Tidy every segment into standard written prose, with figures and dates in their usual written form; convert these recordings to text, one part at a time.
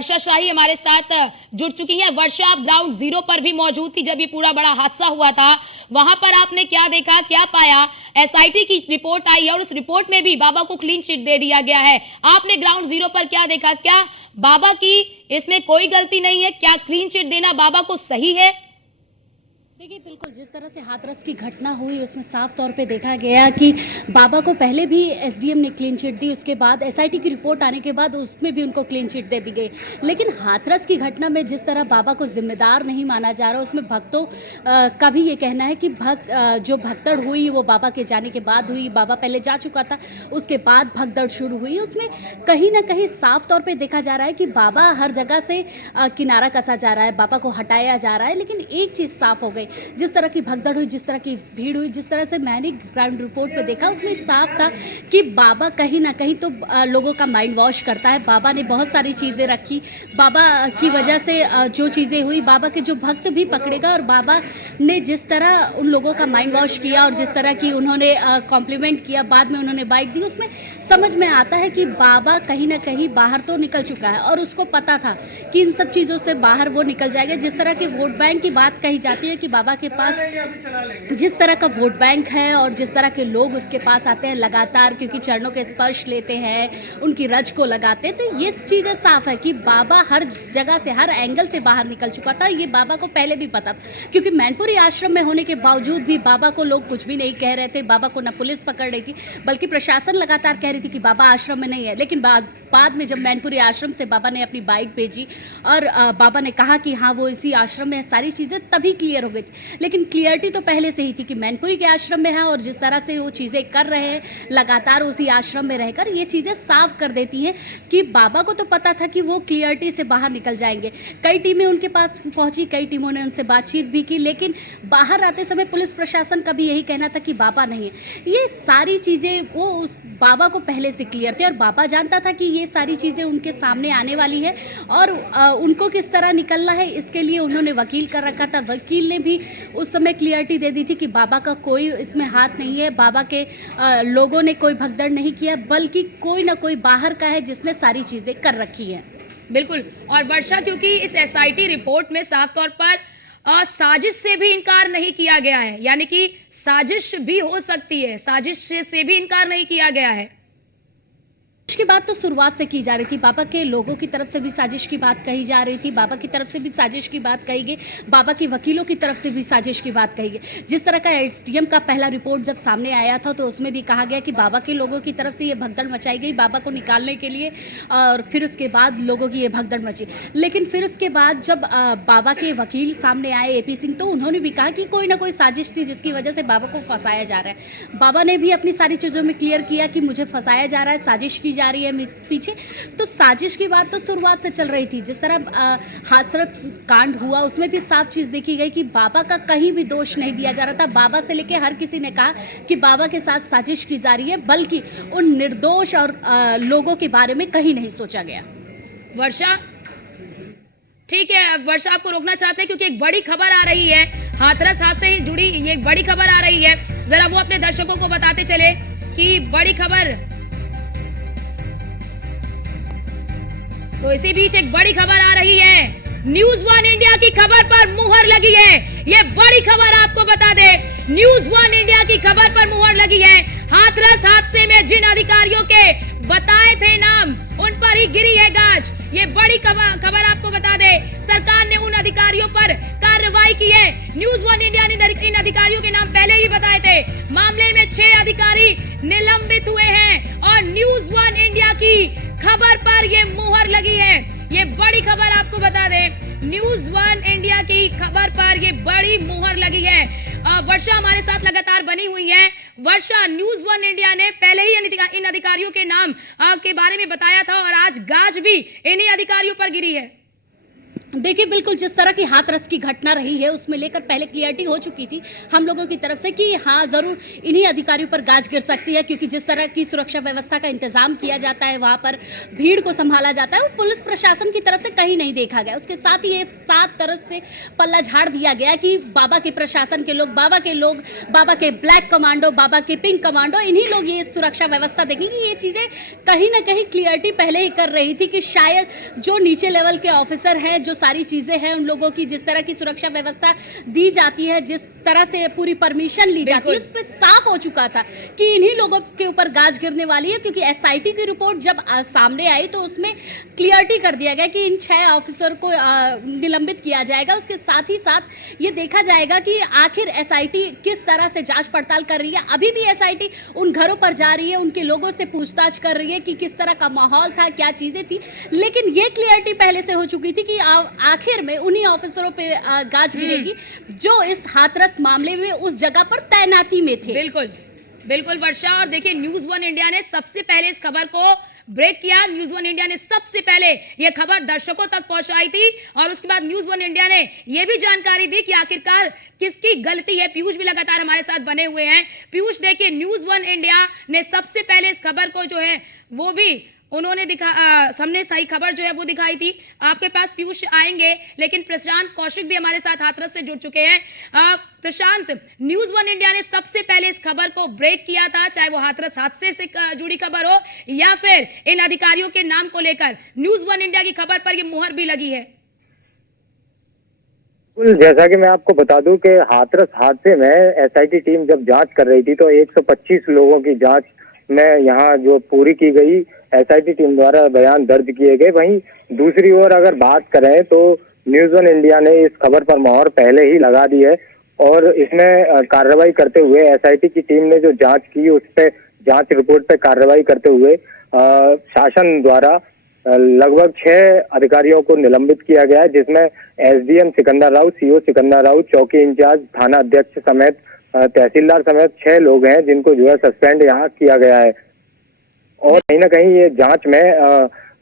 वर्षा शाही हमारे साथ जुड़ चुकी हैं। वर्षा, आप ग्राउंड जीरो पर भी मौजूद थी जब ये पूरा बड़ा हादसा हुआ था। वहां पर आपने क्या देखा, क्या पाया? एसआईटी की रिपोर्ट आई है और उस रिपोर्ट में भी बाबा को क्लीन चिट दे दिया गया है। आपने ग्राउंड जीरो पर क्या देखा? क्या बाबा की इसमें कोई गलती नहीं है? क्या क्लीन चिट देना बाबा को सही है? देखिए, बिल्कुल जिस तरह से हाथरस की घटना हुई उसमें साफ तौर पे देखा गया कि बाबा को पहले भी एसडीएम ने क्लीन चिट दी, उसके बाद एसआईटी की रिपोर्ट आने के बाद उसमें भी उनको क्लीन चिट दे दी गई। लेकिन हाथरस की घटना में जिस तरह बाबा को जिम्मेदार नहीं माना जा रहा, उसमें भक्तों का भी ये कहना है कि जो भगदड़ हुई वो बाबा के जाने के बाद हुई। बाबा पहले जा चुका था, उसके बाद भगदड़ शुरू हुई। उसमें कहीं ना कहीं साफ तौर पर देखा जा रहा है कि बाबा हर जगह से किनारा कसा जा रहा है, बाबा को हटाया जा रहा है। लेकिन एक चीज़ साफ हो गई, जिस तरह की भगदड़ हुई, जिस तरह की भीड़ हुई, जिस तरह से मैंने ग्राउंड रिपोर्ट पे देखा, उसमें साफ था कि बाबा कहीं ना कहीं तो लोगों का माइंड वॉश करता है। बाबा ने बहुत सारी चीज़ें रखी, बाबा की वजह से जो चीज़ें हुई, बाबा के जो भक्त भी पकड़ेगा। और बाबा ने जिस तरह उन लोगों का माइंड वॉश किया और जिस तरह की उन्होंने कॉम्प्लीमेंट किया, बाद में उन्होंने बाइट दी, उसमें समझ में आता है कि बाबा कहीं ना कहीं बाहर तो निकल चुका है और उसको पता था कि इन सब चीज़ों से बाहर वो निकल जाएगा। जिस तरह के वोट बैंक की बात कही जाती है कि बाबा के पास जिस तरह का वोट बैंक है और जिस तरह के लोग उसके पास आते हैं लगातार, क्योंकि चरणों के स्पर्श लेते हैं, उनकी रज को लगाते हैं, तो ये चीज़ें साफ है कि बाबा हर जगह से, हर एंगल से बाहर निकल चुका था। ये बाबा को पहले भी पता था, क्योंकि मैनपुरी आश्रम में होने के बावजूद भी बाबा को लोग कुछ भी नहीं कह रहे थे। बाबा को न पुलिस पकड़ रही थी, बल्कि प्रशासन लगातार कह रही थी कि बाबा आश्रम में नहीं है। लेकिन बाद में जब मैनपुरी आश्रम से बाबा ने अपनी बाइक भेजी और बाबा ने कहा कि हाँ वो इसी आश्रम में है, सारी चीज़ें तभी क्लियर हो गई थी। लेकिन क्लियरिटी तो पहले से ही थी कि मैनपुरी के आश्रम में है और जिस तरह से वो चीज़ें कर रहे हैं लगातार उसी आश्रम में रहकर, ये चीज़ें साफ कर देती हैं कि बाबा को तो पता था कि वो क्लियरिटी से बाहर निकल जाएंगे। कई टीमें उनके पास पहुंची, कई टीमों ने उनसे बातचीत भी की, लेकिन बाहर आते समय पुलिस प्रशासन का भी यही कहना था कि बाबा नहीं है। ये सारी चीज़ें वो उस बाबा को पहले से क्लियर थी और बाबा जानता था कि ये सारी चीज़ें उनके सामने आने वाली है और उनको किस तरह निकलना है, इसके लिए उन्होंने वकील कर रखा था। वकील ने भी उस समय क्लियरिटी दे दी थी कि बाबा का कोई इसमें हाथ नहीं है, बाबा के लोगों ने कोई भगदड़ नहीं किया, बल्कि कोई ना कोई बाहर का है जिसने सारी चीज़ें कर रखी हैं। बिल्कुल। और वर्षा, क्योंकि इस एसआईटी रिपोर्ट में साफ तौर पर साजिश से भी इनकार नहीं किया गया है, यानी कि साजिश भी हो सकती है, साजिश से भी इनकार नहीं किया गया है। की बात तो शुरुआत से की जा रही थी, बाबा के लोगों की तरफ से भी साजिश की बात कही जा रही थी, बाबा की तरफ से भी साजिश की बात कही गई, बाबा के वकीलों की तरफ से भी साजिश की बात कही गई। जिस तरह का एसडीएम का पहला रिपोर्ट जब सामने आया था तो उसमें भी कहा गया कि बाबा के लोगों की तरफ से ये भगदड़ मचाई गई बाबा को निकालने के लिए, और फिर उसके बाद लोगों की ये भगदड़ मची। लेकिन फिर उसके बाद जब बाबा के वकील सामने आए एपी सिंह, तो उन्होंने भी कहा कि कोई ना कोई साजिश थी जिसकी वजह से बाबा को फंसाया जा रहा है। बाबा ने भी अपनी सारी चीज़ों में क्लियर किया कि मुझे फंसाया जा रहा है, साजिश की जा रही है पीछे। तो साजिश की बात तो शुरुआत से चल रही थी। जिस तरह हादसा कांड हुआ उसमें भी साफ चीज़ देखी गई कि बाबा का कहीं भी दोष नहीं दिया जा रहा था। बाबा से लेके हर किसी ने कहा कि बाबा के साथ साजिश की जा रही है, बल्कि उन निर्दोष और लोगों के बारे में कहीं नहीं सोचा गया। वर्षा, ठीक है, वर्षा आपको रोकना चाहते हैं क्योंकि एक बड़ी खबर आ रही है, हाथरस हादसे से ही जुड़ी ये एक बड़ी खबर आ रही है। जरा वो अपने दर्शकों को बताते चले कि बड़ी खबर। तो इसी बीच एक बड़ी खबर आ रही है, न्यूज़ वन इंडिया की खबर पर मुहर लगी है। ये बड़ी खबर आपको बता दे, न्यूज़ वन इंडिया की खबर पर मुहर लगी है। हाथरस हादसे में जिन अधिकारियों के बताए थे नाम, उन पर ही गिरी है गाज। ये बड़ी खबर आपको बता दे, सरकार ने उन अधिकारियों पर कार्रवाई की है। न्यूज़ वन इंडिया ने इन अधिकारियों के नाम पहले ही बताए थे। मामले में 6 अधिकारी निलंबित हुए हैं और न्यूज़ वन इंडिया की खबर पर ये मुहर लगी है। ये बड़ी खबर आपको बता दें, न्यूज़ वन इंडिया की खबर पर ये बड़ी मुहर लगी है। वर्षा हमारे साथ लगातार बनी हुई है। वर्षा, न्यूज़ वन इंडिया ने पहले ही इन अधिकारियों के नाम के बारे में बताया था और आज गाज भी इन्हीं अधिकारियों पर गिरी है। देखिए बिल्कुल जिस तरह की हाथरस की घटना रही है उसमें लेकर पहले क्लियरिटी हो चुकी थी हम लोगों की तरफ से कि हाँ ज़रूर इन्हीं अधिकारियों पर गाज गिर सकती है, क्योंकि जिस तरह की सुरक्षा व्यवस्था का इंतजाम किया जाता है, वहाँ पर भीड़ को संभाला जाता है, वो पुलिस प्रशासन की तरफ से कहीं नहीं देखा गया। उसके साथ ही ये सात तरफ से पल्ला झाड़ दिया गया कि बाबा के प्रशासन के लोग, बाबा के ब्लैक कमांडो, बाबा के पिंक कमांडो, इन्हीं लोग ये सुरक्षा व्यवस्था देखेंगे। ये चीज़ें कहीं ना कहीं क्लियरिटी पहले ही कर रही थी कि शायद जो नीचे लेवल के ऑफिसर हैं, जो सारी चीज़ें हैं, उन लोगों की जिस तरह की सुरक्षा व्यवस्था दी जाती है, जिस तरह से पूरी परमिशन ली जाती है, उस पर साफ हो चुका था कि इन्हीं लोगों के ऊपर गाज गिरने वाली है। क्योंकि एसआईटी की रिपोर्ट जब सामने आई तो उसमें क्लियरिटी कर दिया गया कि इन 6 ऑफिसर को निलंबित किया जाएगा। उसके साथ ही साथ ये देखा जाएगा कि आखिर एसआईटी किस तरह से जांच पड़ताल कर रही है। अभी भी एसआईटी उन घरों पर जा रही है, उनके लोगों से पूछताछ कर रही है कि किस तरह का माहौल था, क्या चीज़ें थी। लेकिन ये क्लियरिटी पहले से हो चुकी थी कि आखिर में उन्हीं ऑफिसरों पे गाज गिरेगी जो इस हाथरस मामले में उस जगह पर तैनाती में थे। बिल्कुल बिल्कुल वर्षा, और देखिए न्यूज़ वन इंडिया ने सबसे पहले इस खबर को ब्रेक किया। न्यूज़ वन इंडिया ने सबसे पहले ये खबर दर्शकों तक पहुंचाई थी और उसके बाद न्यूज़ वन इंडिया ने ये भी जानकारी दी कि आखिरकार किसकी गलती है। पीयूष भी लगातार हमारे साथ बने हुए हैं। पीयूष, देखिए न्यूज़ वन इंडिया ने सबसे पहले इस खबर को जो है वो भी उन्होंने हमने सही खबर जो है वो दिखाई थी। आपके पास पीयूष आएंगे, लेकिन प्रशांत कौशिक भी हमारे साथ हाथरस से जुड़ चुके हैं। प्रशांत, न्यूज़ वन इंडिया ने सबसे पहले इस खबर को ब्रेक किया था, चाहे वो हाथरस हादसे से जुड़ी खबर हो या फिर इन अधिकारियों के नाम को लेकर न्यूज़ वन इंडिया की खबर पर ये मुहर भी लगी है। जैसा कि मैं आपको बता दूं कि हाथरस हादसे में एसआईटी टीम जब जांच कर रही थी तो 125 लोगों की जांच में यहाँ जो पूरी की गई, एसआईटी टीम द्वारा बयान दर्ज किए गए। वहीं दूसरी ओर अगर बात करें तो न्यूज़ वन इंडिया ने इस खबर पर मोहर पहले ही लगा दी है और इसमें कार्रवाई करते हुए एसआईटी की टीम ने जो जांच की उस पे जांच रिपोर्ट पे कार्रवाई करते हुए शासन द्वारा लगभग 6 अधिकारियों को निलंबित किया गया है, जिसमें एसडीएम सिकंदर राव, सीओ सिकंदर राव, चौकी इंचार्ज, थाना अध्यक्ष समेत तहसीलदार समेत 6 लोग हैं जिनको जो है सस्पेंड यहाँ किया गया है। और कहीं ना कहीं ये जांच में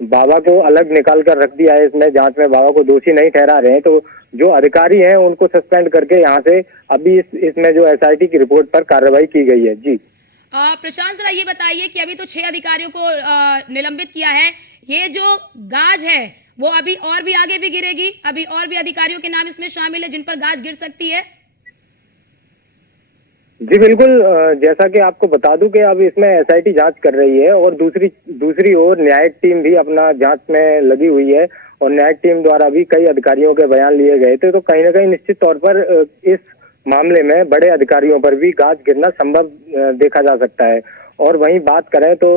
बाबा को अलग निकाल कर रख दिया है। इसमें जांच में बाबा को दोषी नहीं ठहरा रहे हैं, तो जो अधिकारी हैं उनको सस्पेंड करके यहाँ से अभी इसमें जो एसआईटी की रिपोर्ट पर कार्रवाई की गई है। जी प्रशांत, जरा ये बताइए कि अभी तो 6 अधिकारियों को निलंबित किया है, ये जो गाज है वो अभी और भी आगे भी गिरेगी? अभी और भी अधिकारियों के नाम इसमें शामिल है जिन पर गाज गिर सकती है? जी बिल्कुल, जैसा कि आपको बता दूं कि अब इसमें एसआईटी जांच कर रही है और दूसरी ओर न्यायिक टीम भी अपना जांच में लगी हुई है और न्यायिक टीम द्वारा भी कई अधिकारियों के बयान लिए गए थे। तो कहीं ना कहीं निश्चित तौर पर इस मामले में बड़े अधिकारियों पर भी गाज गिरना संभव देखा जा सकता है। और वहीं बात करें तो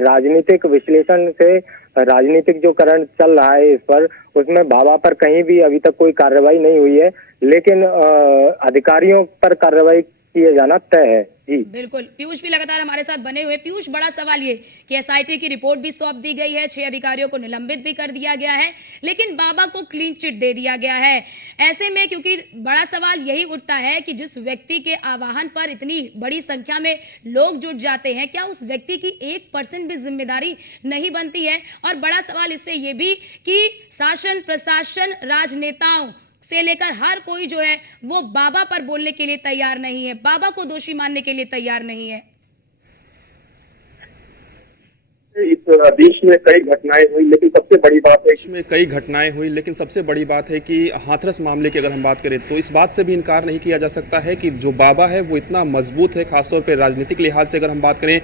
राजनीतिक विश्लेषण से राजनीतिक जो करंट चल रहा है इस पर, उसमें बाबा पर कहीं भी अभी तक कोई कार्रवाई नहीं हुई है, लेकिन अधिकारियों पर कार्रवाई किए जाना तय है। जी बिल्कुल, पीयूष भी लगातार हमारे साथ बने हुए। पीयूष, बड़ा सवाल ये कि एसआईटी की रिपोर्ट भी सौंप दी गई है, 6 अधिकारियों को निलंबित भी कर दिया गया है, लेकिन बाबा को क्लीन चिट दे दिया गया है। ऐसे में क्योंकि बड़ा सवाल यही उठता है कि जिस व्यक्ति के आह्वान पर इतनी बड़ी संख्या में लोग जुट जाते हैं, क्या उस व्यक्ति की 1% भी जिम्मेदारी नहीं बनती है? और बड़ा सवाल इससे ये भी कि शासन, प्रशासन, राजनेताओं से लेकर हर कोई जो है वो बाबा पर बोलने के लिए तैयार नहीं है, बाबा को दोषी मानने के लिए तैयार नहीं है। इस देश में कई घटनाएं हुई, लेकिन सबसे बड़ी बात है कि हाथरस मामले की अगर हम बात करें तो इस बात से भी इनकार नहीं किया जा सकता है कि जो बाबा है वो इतना मजबूत है। खासतौर पर राजनीतिक लिहाज से अगर हम बात करें,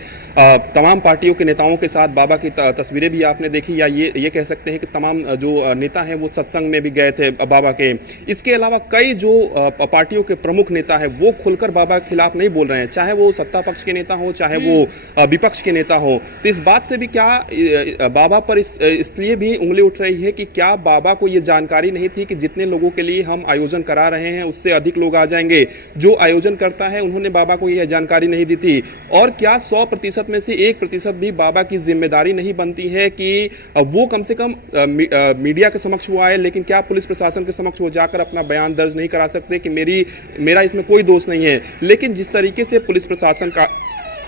तमाम पार्टियों के नेताओं के साथ बाबा की तस्वीरें भी आपने देखी, या ये कह सकते हैं कि तमाम जो नेता हैं वो सत्संग में भी गए थे बाबा के। इसके अलावा कई जो पार्टियों के प्रमुख नेता हैं वो खुलकर बाबा के खिलाफ नहीं बोल रहे हैं, चाहे वो सत्ता पक्ष के नेता हो, चाहे वो विपक्ष के नेता हो। तो इस बात से भी क्या बाबा पर इसलिए भी उंगली उठ रही है कि क्या बाबा को यह जानकारी नहीं थी कि जितने लोगों के लिए हम आयोजन करा रहे हैं उससे अधिक लोग आ जाएंगे? जो आयोजन करता है उन्होंने बाबा को यह जानकारी नहीं दी थी। और क्या 100% में से 1% भी बाबा की जिम्मेदारी नहीं बनती है कि वो कम से कम मीडिया के समक्ष वो आए, लेकिन क्या पुलिस प्रशासन के समक्ष वो जाकर अपना बयान दर्ज नहीं करा सकते कि मेरा इसमें कोई दोष नहीं है? लेकिन जिस तरीके से पुलिस प्रशासन का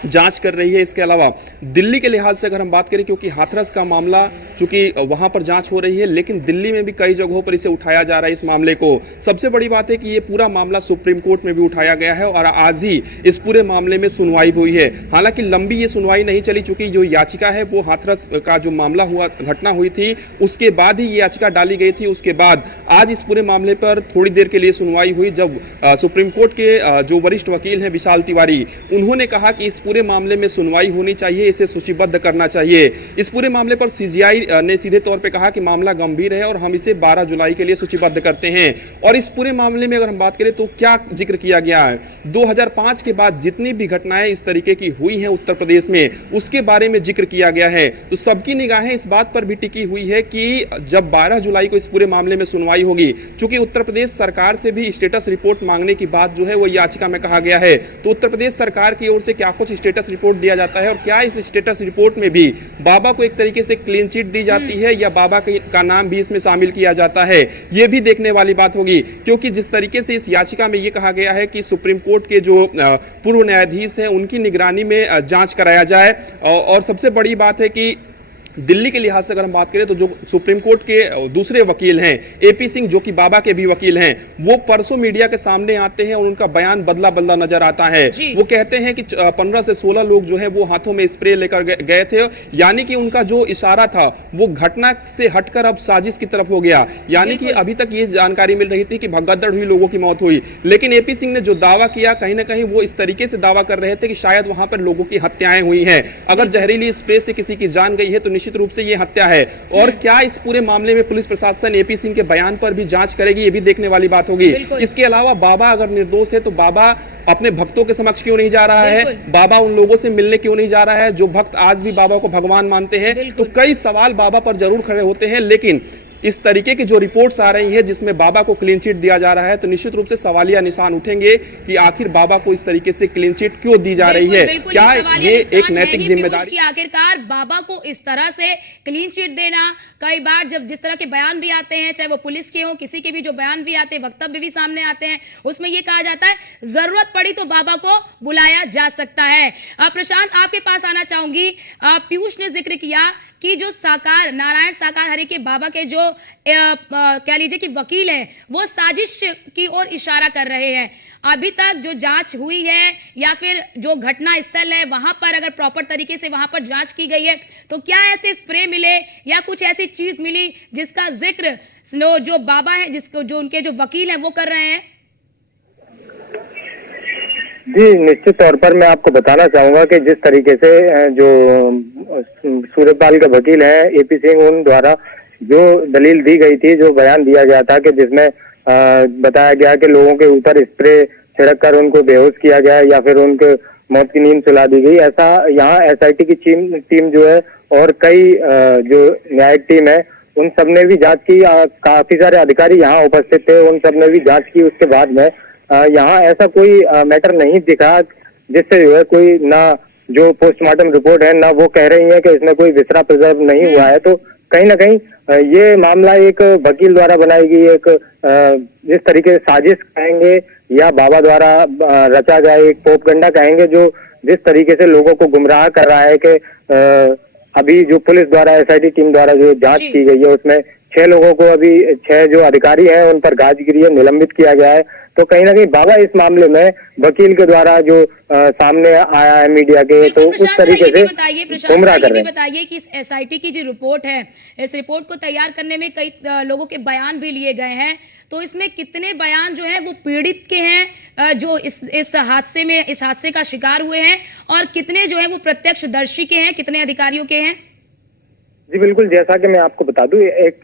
जांच कर रही है। इसके अलावा दिल्ली के लिहाज से अगर हम बात करें, क्योंकि हाथरस का मामला चूंकि वहां पर जांच हो रही है, लेकिन दिल्ली में भी कई जगहों पर इसे उठाया जा रहा है इस मामले को। सबसे बड़ी बात है कि ये पूरा मामला सुप्रीम कोर्ट में भी उठाया गया है और आज ही इस पूरे मामले में सुनवाई हुई है। हालांकि लंबी ये सुनवाई नहीं चली, चूंकि जो याचिका है वो हाथरस का जो मामला हुआ, घटना हुई थी, उसके बाद ही ये याचिका डाली गई थी। उसके बाद आज इस पूरे मामले पर थोड़ी देर के लिए सुनवाई हुई, जब सुप्रीम कोर्ट के जो वरिष्ठ वकील हैं विशाल तिवारी, उन्होंने कहा कि इस पूरे मामले में सुनवाई होनी चाहिए, इसे सूचीबद्ध करना चाहिए। इस पूरे मामले पर सीजीआई ने सीधे तौर पे कहा कि मामला गंभीर है और हम इसे 12 जुलाई के लिए सूचीबद्ध करते हैं। और इस पूरे मामले में अगर हम बात करें तो क्या जिक्र किया गया है, 2005 के बाद जितनी भी घटनाएं इस तरीके की हुई हैं उत्तर प्रदेश में, उसके बारे में जिक्र किया गया है। तो सबकी निगाहें इस बात पर भी टिकी हुई है कि जब 12 जुलाई को इस पूरे मामले में सुनवाई होगी, चूंकि उत्तर प्रदेश सरकार से भी स्टेटस रिपोर्ट मांगने की बात जो है वो याचिका में कहा गया है, तो उत्तर प्रदेश सरकार की ओर से क्या कुछ स्टेटस रिपोर्ट दिया जाता है और क्या इस स्टेटस रिपोर्ट में भी बाबा को एक तरीके से क्लीन चिट दी जाती है या बाबा का नाम भी इसमें शामिल किया जाता है, यह भी देखने वाली बात होगी। क्योंकि जिस तरीके से इस याचिका में यह कहा गया है कि सुप्रीम कोर्ट के जो पूर्व न्यायाधीश हैं उनकी निगरानी में जांच कराया जाए, और सबसे बड़ी बात है कि दिल्ली के लिहाज से अगर हम बात करें तो जो सुप्रीम कोर्ट के दूसरे वकील हैं एपी सिंह, जो कि बाबा के भी वकील हैं, वो परसों मीडिया के सामने आते हैं और उनका बयान बदला बदला नजर आता है। वो कहते हैं कि 15 से 16 लोग जो है वो हाथों में स्प्रे लेकर गए थे, यानी कि उनका जो इशारा था वो घटना से हटकर अब साजिश की तरफ हो गया। यानी कि अभी तक ये जानकारी मिल रही थी कि भगदड़ हुई, लोगों की मौत हुई, लेकिन एपी सिंह ने जो दावा किया, कहीं ना कहीं वो इस तरीके से दावा कर रहे थे कि शायद वहां पर लोगों की हत्याएं हुई हैं। अगर जहरीली स्प्रे से किसी की जान गई है तो निश्चित रूप से यह हत्या है। और क्या इस पूरे मामले में पुलिस प्रशासन एपी सिंह के बयान पर भी जांच करेगी, यह भी देखने वाली बात होगी। इसके अलावा बाबा अगर निर्दोष है तो बाबा अपने भक्तों के समक्ष क्यों नहीं जा रहा है, बाबा उन लोगों से मिलने क्यों नहीं जा रहा है जो भक्त आज भी बाबा को भगवान मानते हैं। तो कई सवाल बाबा पर जरूर खड़े होते हैं, लेकिन इस तरीके की जो रिपोर्ट्स आ रही है जिसमें बाबा को क्लीन चिट दिया जा रहा है, तो निश्चित रूप से सवालिया निशान उठेंगे कि आखिर बाबा को इस तरीके से क्लीन चिट क्यों दी जा रही है। क्या ये एक नैतिक जिम्मेदारी, आखिरकार बाबा को इस तरह से क्लीन चिट देना, कई बार जब जिस तरह के बयान भी आते हैं, चाहे वो पुलिस के हो, किसी के भी जो बयान भी आते हैं, वक्तव्य भी सामने आते हैं, उसमें ये कहा जाता है जरूरत पड़ी तो बाबा को बुलाया जा सकता है। प्रशांत, आपके पास आना चाहूंगी। पीयूष ने जिक्र किया कि जो साकार नारायण साकार हरि के बाबा के जो कह लीजिए कि वकील हैं, वो साजिश की ओर इशारा कर रहे हैं। अभी तक जो जांच हुई है या फिर जो घटना स्थल है वहां पर अगर प्रॉपर तरीके से वहां पर जांच की गई है, तो क्या ऐसे स्प्रे मिले या कुछ ऐसी चीज मिली जिसका जिक्र जो बाबा है, जिसको जो उनके जो वकील हैं वो कर रहे हैं? जी, निश्चित तौर पर मैं आपको बताना चाहूंगा कि जिस तरीके से जो सूर्यपाल के वकील हैं एपी सिंह, उन द्वारा जो दलील दी गई थी, जो बयान दिया गया था कि जिसमें बताया गया कि लोगों के ऊपर स्प्रे छिड़क कर उनको बेहोश किया गया या फिर उनके मौत की नींद सुला दी गई, ऐसा यहाँ एसआईटी की टीम जो है और कई जो न्यायिक टीम है उन सब ने भी जांच की। काफी सारे अधिकारी यहाँ उपस्थित थे, उन सब ने भी जांच की। उसके बाद में यहाँ ऐसा कोई मैटर नहीं दिखा जिससे जो है कोई ना जो पोस्टमार्टम रिपोर्ट है ना वो कह रही है कि इसमें कोई विसरा प्रिजर्व नहीं हुआ है। तो कहीं ना कहीं ये मामला एक वकील द्वारा बनाई गई एक जिस तरीके से साजिश कहेंगे या बाबा द्वारा रचा गया एक पोपगंडा कहेंगे, जो जिस तरीके से लोगों को गुमराह कर रहा है कि अभी जो पुलिस द्वारा एसआईटी टीम द्वारा जो जांच की गई है उसमें 6 लोगों को, अभी 6 जो अधिकारी हैं उन पर गाजगिरी है, निलंबित किया गया है। तो कहीं ना कहीं बाबा इस मामले में वकील के द्वारा जो सामने आया है मीडिया के, तो उस तरीके से गुमराह कर रहे हैं। बताइए कि इस एसआईटी की जो रिपोर्ट है, इस रिपोर्ट को तैयार करने में कई लोगों के बयान भी लिए गए हैं, तो इसमें कितने बयान जो है वो पीड़ित के हैं जो इस हादसे का शिकार हुए हैं, और कितने जो है वो प्रत्यक्षदर्शी के हैं, कितने अधिकारियों के हैं? जी बिल्कुल, जैसा कि मैं आपको बता दूं, एक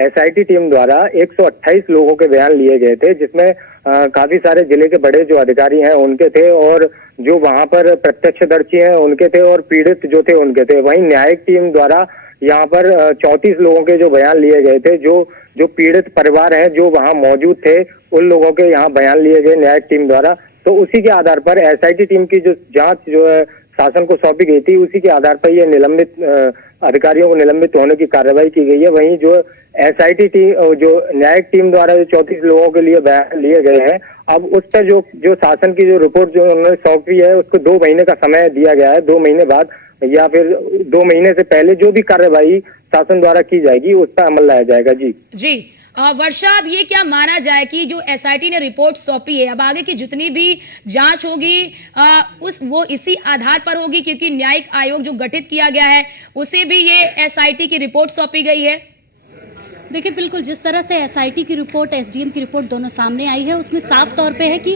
एसआईटी टीम द्वारा 128 लोगों के बयान लिए गए थे, जिसमें काफी सारे जिले के बड़े जो अधिकारी हैं उनके थे और जो वहां पर प्रत्यक्षदर्शी हैं उनके थे और पीड़ित जो थे उनके थे। वहीं न्यायिक टीम द्वारा यहाँ पर 34 लोगों के जो बयान लिए गए थे, जो पीड़ित परिवार हैं जो वहाँ मौजूद थे, उन लोगों के यहाँ बयान लिए गए न्यायिक टीम द्वारा। तो उसी के आधार पर एसआईटी टीम की जो जांच जो है शासन को सौंपी गई थी, उसी के आधार पर ये निलंबित अधिकारियों को निलंबित होने की कार्रवाई की गई है। वहीं जो एसआईटी टीम जो न्यायिक टीम द्वारा जो 34 लोगों के लिए बयान लिए गए हैं, अब उस पर जो शासन की जो रिपोर्ट जो उन्होंने सौंपी है उसको 2 महीने का समय दिया गया है। 2 महीने बाद या फिर 2 महीने से पहले जो भी कार्यवाही शासन द्वारा की जाएगी उस पर अमल लाया जाएगा। जी वर्षा, अब ये क्या माना जाए कि जो एसआईटी ने रिपोर्ट सौंपी है, अब आगे की जितनी भी जांच होगी वो इसी आधार पर होगी, क्योंकि न्यायिक आयोग जो गठित किया गया है उसे भी ये एसआईटी की रिपोर्ट सौंपी गई है। देखिए, बिल्कुल जिस तरह से एसआईटी की रिपोर्ट, एसडीएम की रिपोर्ट दोनों सामने आई है, उसमें साफ तौर पे है कि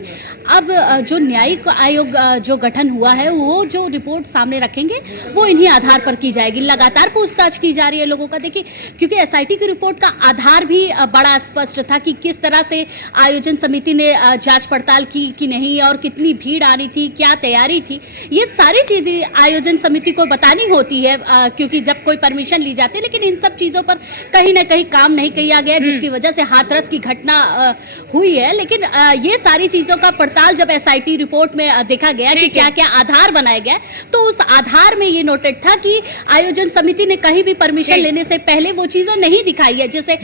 अब जो न्यायिक आयोग जो गठन हुआ है वो जो रिपोर्ट सामने रखेंगे वो इन्हीं आधार पर की जाएगी। लगातार पूछताछ की जा रही है लोगों का। देखिए, क्योंकि एसआईटी की रिपोर्ट का आधार भी बड़ा स्पष्ट था कि किस तरह से आयोजन समिति ने जाँच पड़ताल की कि नहीं, और कितनी भीड़ आनी थी, क्या तैयारी थी, ये सारी चीज़ें आयोजन समिति को बतानी होती है, क्योंकि जब कोई परमिशन ली जाती है। लेकिन इन सब चीज़ों पर कहीं ना कहीं काम नहीं किया गया, जिसकी वजह से हाथरस की घटना हुई है। लेकिन ये सारी चीजों का पड़ताल जब एसआईटी रिपोर्ट में देखा गया कि क्या क्या आधार बनाया गया, तो उस आधार में ये नोटेड था कि आयोजन समिति ने कहीं भी परमिशन लेने से पहले वो चीजें नहीं दिखाई है। जैसे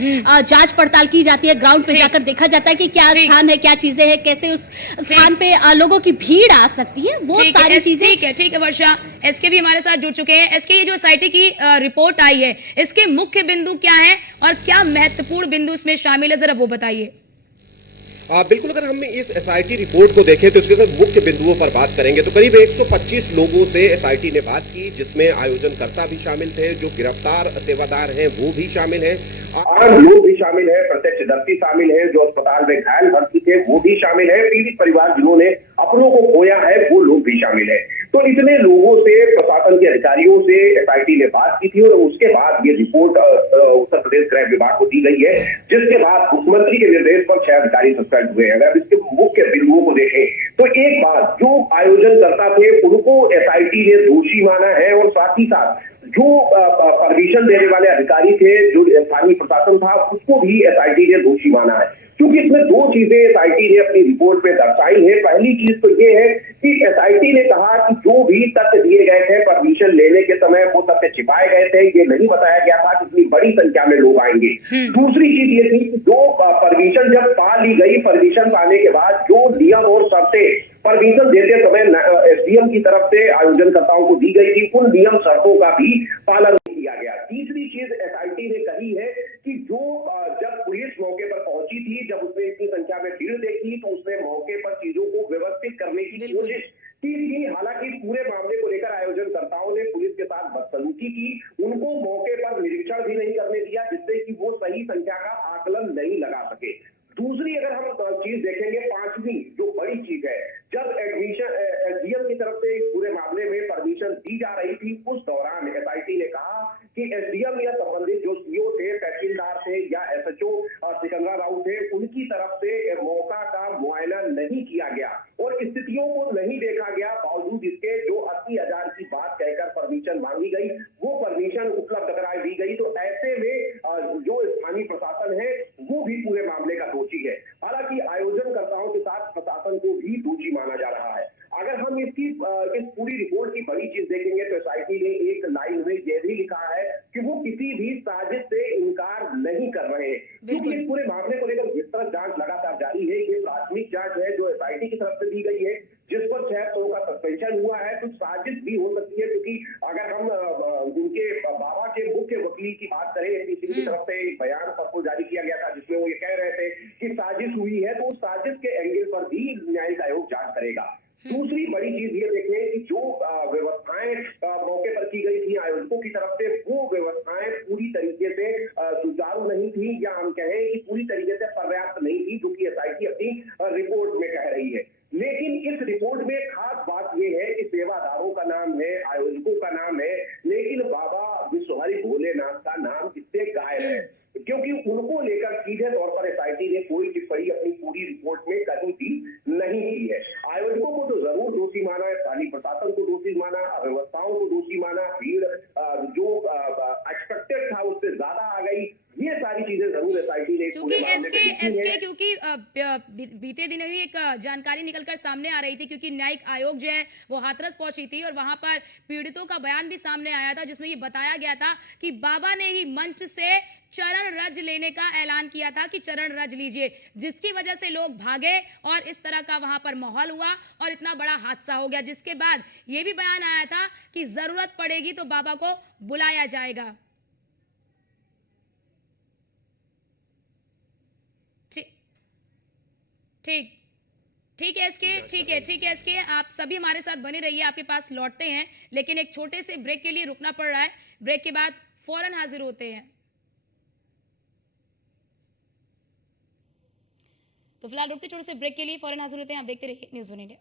जांच पड़ताल की जाती है, ग्राउंड पे जाकर देखा जाता है कि क्या स्थान है, क्या चीजें हैं, कैसे उस स्थान पे लोगों की भीड़ आ सकती है, वो सारी चीजें। ठीक है वर्षा, एसके भी हमारे साथ जुड़ चुके हैं। एसके, ये जो एसआईटी की रिपोर्ट आई है, इसके मुख्य बिंदु क्या है और क्या महत्वपूर्ण बिंदु इसमें शामिल है, जरा वो बताइए। बिल्कुल, अगर हम इस एसआईटी रिपोर्ट को देखें तो इसके अंदर मुख्य बिंदुओं पर बात करेंगे तो करीब 125 लोगों से एसआईटी ने बात की, जिसमें आयोजनकर्ता भी शामिल थे, जो गिरफ्तार सेवादार हैं वो भी शामिल हैं, आम लोग भी शामिल हैं, प्रत्यक्षदर्शी शामिल हैं, जो अस्पताल में घायल भर्ती थे वो भी शामिल है, पीड़ित परिवार जिन्होंने अपनों को खोया है वो लोग भी शामिल है। तो इतने लोगों से, प्रशासन के अधिकारियों से एसआईटी ने बात की थी और उसके बाद ये रिपोर्ट उत्तर प्रदेश गृह विभाग को दी गई है, जिसके बाद मुख्यमंत्री के निर्देश पर 6 अधिकारी सस्पेंड हुए हैं। अगर इसके मुख्य बिंदुओं को देखें तो एक बात, जो आयोजनकर्ता थे उनको एसआईटी ने दोषी माना है और साथ ही साथ जो परमिशन देने वाले अधिकारी थे, जो स्थानीय प्रशासन था, उसको भी एसआईटी ने दोषी माना है। क्योंकि इसमें 2 चीजें एसआईटी ने अपनी रिपोर्ट में दर्शाई है। पहली चीज तो ये है कि एसआईटी ने कहा कि जो भी तथ्य दिए गए थे परमिशन लेने के समय, वो तथ्य छिपाए गए थे, ये नहीं बताया गया था कि इतनी बड़ी संख्या में लोग आएंगे। दूसरी चीज ये थी कि जो परमिशन जब पा ली गई, परमिशन पाने के बाद जो नियम और शर्तें परमिशन देते समय एसडीएम की तरफ से आयोजनकर्ताओं को दी गई थी, उन नियम शर्तों का भी पालन किया गया। तीसरी चीज एसआईटी ने कही है कि जो जब पुलिस मौके पर पहुंची थी, जब उसने इतनी संख्या में भीड़ देखी तो उसने मौके पर चीजों को व्यवस्थित करने की कोशिश की थी। हालांकि पूरे मामले को लेकर आयोजनकर्ताओं ने पुलिस के साथ बदसलूकी की, उनको मौके पर निरीक्षण भी नहीं करने दिया, जिससे कि वो सही संख्या का आकलन नहीं लगा सके। दूसरी अगर हम चीज देखेंगे, 5वीं जो बड़ी चीज है, जब एडमिशन एसडीएम की तरफ से इस पूरे मामले में परमिशन दी जा रही थी, उस दौरान एसआईटी ने कहा कि एसडीएम या संबंधित जो सीओ थे, तहसीलदार थे या एसएचओ सिकंदरा राव थे, उनकी तरफ से मौका का मुआयना नहीं किया गया और स्थितियों को नहीं देखा गया। बावजूद इसके जो 80,000 की बात कहकर परमिशन मांगी गई, वो परमिशन उपलब्ध कराई दी गई। तो ऐसे में जो स्थानीय प्रशासन है वो भी पूरे मामले का दोषी है। हालांकि आयोजनकर्ताओं के साथ प्रशासन को भी दोषी माना जा रहा है। अगर हम इस पूरी रिपोर्ट की बड़ी चीज देखेंगे तो एसआईटी ने एक लाइन में यह भी लिखा है कि वो किसी भी साजिश से इनकार नहीं कर रहे हैं, क्योंकि इस पूरे मामले को लेकर विस्तृत जांच लगातार जारी है। ये प्राथमिक जांच है जो एसआईटी की तरफ से दी गई है, जिस पर 6 लोगों का सस्पेंशन हुआ है। कुछ साजिश भी हो सकती है, क्योंकि अगर हम उनके बाबा के मुख्य वकील की बात करें, एपीसीबी की तरफ से एक बयान पत्र जारी किया गया था जिसमें वो ये कह रहे थे कि साजिश हुई है, तो उस साजिश के एंगल पर भी न्यायिक आयोग जांच करेगा। दूसरी बड़ी चीज ये देखें कि जो व्यवस्थाएं मौके पर की गई थी आयोजकों की तरफ से, वो व्यवस्थाएं पूरी तरीके से सुचारू नहीं थी, या हम कहें कि पूरी तरीके से पर्याप्त नहीं थी, जो कि एसआईटी अपनी रिपोर्ट में कह रही है। लेकिन इस रिपोर्ट में खास बात यह है कि सेवादारों का नाम है, आयोजकों का नाम है, लेकिन बाबा विश्वहरि भोलेनाथ का नाम इससे गायब है, क्योंकि उनको लेकर सीधे तौर पर एसआईटी ने कोई टिप्पणी अपनी पूरी रिपोर्ट में कहीं भी नहीं की है। आयोजकों को तो जरूर दोषी माना, स्थानीय प्रशासन को दोषी माना, अव्यवस्थाओं को दोषी माना, भीड़ जो एक्सपेक्टेड था उससे ज्यादा आ गई, ये सारी चीजें जरूर एसआईटी ने, क्योंकि बीते दिन ही एक जानकारी निकलकर सामने आ रही थी, क्योंकि न्यायिक आयोग जो है वो हाथरस पहुंची थी और वहां पर पीड़ितों का बयान भी सामने आया था, जिसमें ये बताया गया था कि बाबा ने ही मंच से चरण रज लेने का ऐलान किया था कि चरण रज लीजिए, जिसकी वजह से लोग भागे और इस तरह का वहां पर माहौल हुआ और इतना बड़ा हादसा हो गया, जिसके बाद यह भी बयान आया था कि जरूरत पड़ेगी तो बाबा को बुलाया जाएगा। ठीक ठीक है इसके आप सभी हमारे साथ बने रहिए, आपके पास लौटते हैं, लेकिन एक छोटे से ब्रेक के लिए रुकना पड़ रहा है। ब्रेक के बाद फौरन हाजिर होते हैं। तो फिलहाल रुकते छोटे से ब्रेक के लिए फौरन हाजिर होते हैं। आप देखते रहिए न्यूज़ वन इंडिया।